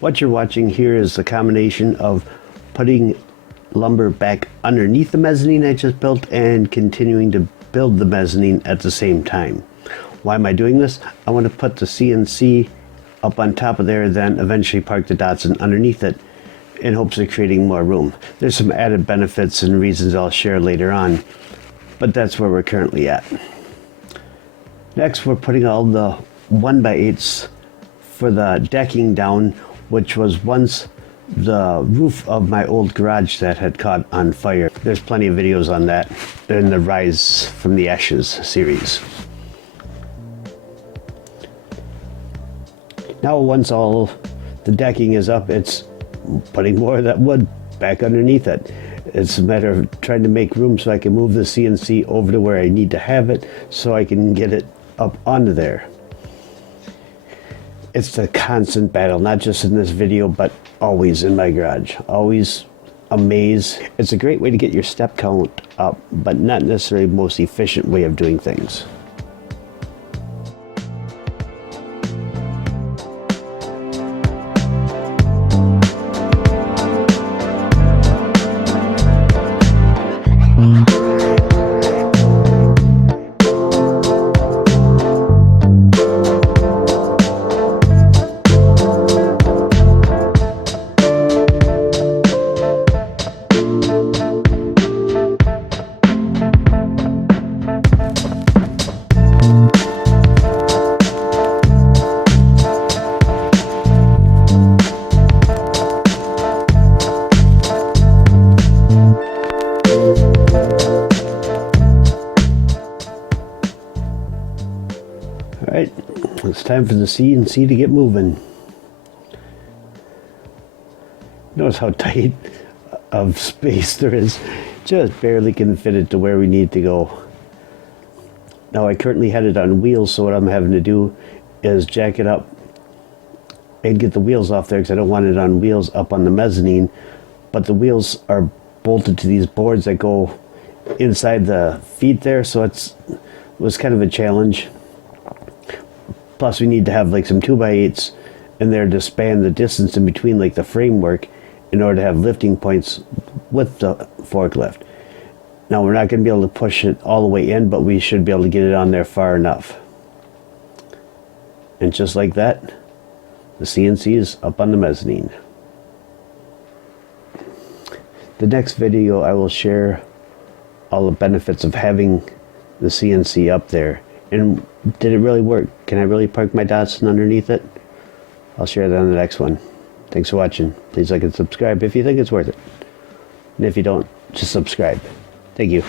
What you're watching here is the combination of putting lumber back underneath the mezzanine I just built and continuing to build the mezzanine at the same time. Why am I doing this? I want to put the CNC up on top of there, then eventually park the Datsun underneath it in hopes of creating more room. There's some added benefits and reasons I'll share later on, but that's where we're currently at. Next, we're putting all the 1x8s for the decking down, which was once the roof of my old garage that had caught on fire. There's plenty of videos on that in the Rise from the Ashes series. Now once all the decking is up, it's putting more of that wood back underneath it. It's a matter of trying to make room so I can move the CNC over to where I need to have it so I can get it up onto there. It's a constant battle, not just in this video, but always in my garage. Always a maze. It's a great way to get your step count up, but not necessarily the most efficient way of doing things. Alright, it's time for the CNC to get moving. Notice how tight of space there is. Just barely can fit it to where we need to go. Now I currently had it on wheels, so what I'm having to do is jack it up and get the wheels off there because I don't want it on wheels up on the mezzanine. But the wheels are bolted to these boards that go inside the feet there, so it was kind of a challenge. Plus we need to have like some 2x8s in there to span the distance in between like the framework in order to have lifting points with the forklift. Now we're not going to be able to push it all the way in, but we should be able to get it on there far enough. And just like that, the CNC is up on the mezzanine. The next video I will share all the benefits of having the CNC up there. And did it really work? Can I really park my Datsun underneath it? I'll share that on the next one. Thanks for watching. Please like and subscribe if you think it's worth it. And if you don't, just subscribe. Thank you.